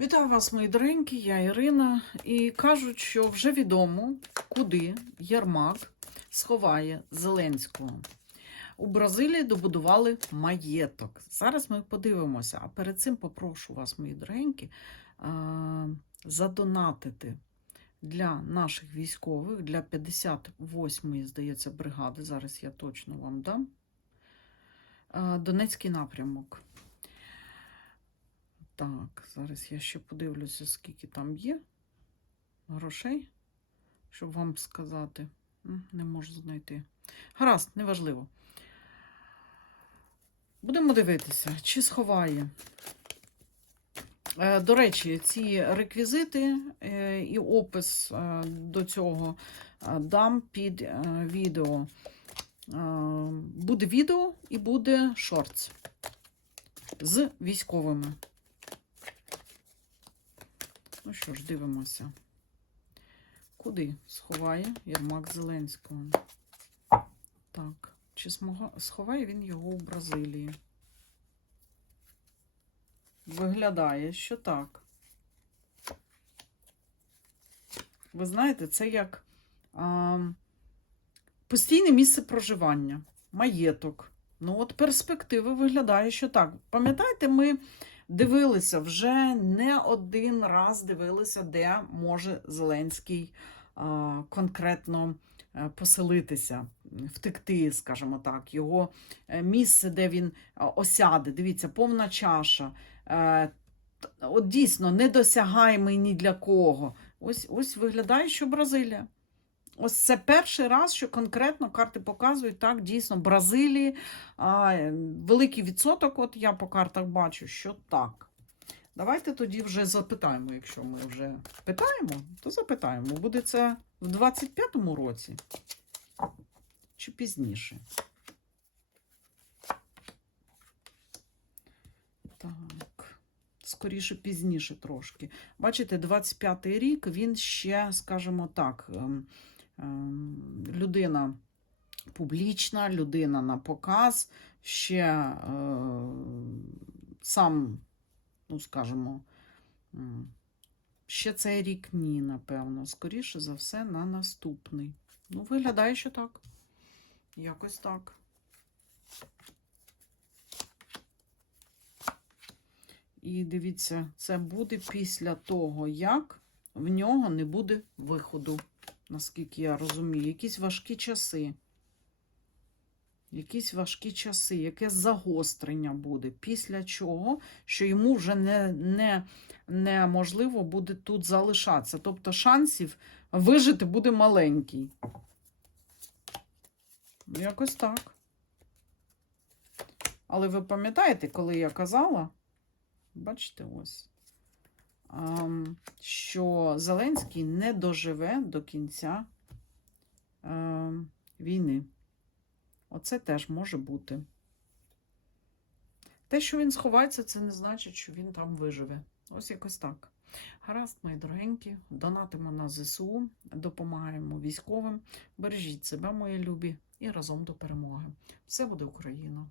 Вітаю вас, мої доренькі, я Ірина. І кажуть, що вже відомо, куди Єрмак сховає Зеленського. У Бразилії добудували маєток. Зараз ми подивимося. А перед цим попрошу вас, мої доренькі, задонатити для наших військових, для 58-ї, здається, бригади. Зараз я точно вам дам. Донецький напрямок. Так, зараз я ще подивлюся, скільки там є грошей, щоб вам сказати. Не можу знайти. Гаразд, неважливо. Будемо дивитися, чи сховає. Е, До речі, ці реквізити е, і опис е, до цього дам під відео. Буде відео і буде шортс з військовими. Ну що ж, дивимося. Куди сховає Єрмак Зеленського? Так, чи сховає він його у Бразилії? Виглядає, що так. Ви знаєте, це як а, постійне місце проживання, маєток. Ну, от перспективи виглядає, що так. Пам'ятаєте, ми дивилися вже не один раз дивилися, де може Зеленський конкретно е, поселитися, втекти, скажімо так, його е, місце, де він осяде. Дивіться, повна чаша. Е, От дійсно недосягаємий ні для кого. Ось, ось виглядає, що Бразилія. Ось це перший раз, що конкретно карти показують так, дійсно, Бразилії а, е, великий відсоток, от я по картах бачу, що так. Давайте тоді вже запитаємо, якщо ми вже питаємо, то запитаємо. Буде це в 25-му році чи пізніше? Так, скоріше пізніше трошки. Бачите, 25-й рік він ще, скажімо так, ем, ем, людина публічна, людина на показ, ще е, сам, ну скажімо, ще цей рік ні, напевно. Скоріше за все, на наступний. Ну, виглядає, що так. Якось так. І дивіться, це буде після того, як в нього не буде виходу, наскільки я розумію. Якісь важкі часи. Якісь важкі часи, якесь загострення буде, після чого, що йому вже не, не, неможливо буде тут залишатися. Тобто шансів вижити буде маленький. Якось так. Але ви пам'ятаєте, коли я казала, бачите, ось, що Зеленський не доживе до кінця ем, війни. Оце теж може бути. Те, що він сховається, це не значить, що він там виживе. Ось якось так. Гаразд, мої дорогенькі, донатимо на ЗСУ, допомагаємо військовим. Бережіть себе, мої любі, і разом до перемоги. Все буде Україна!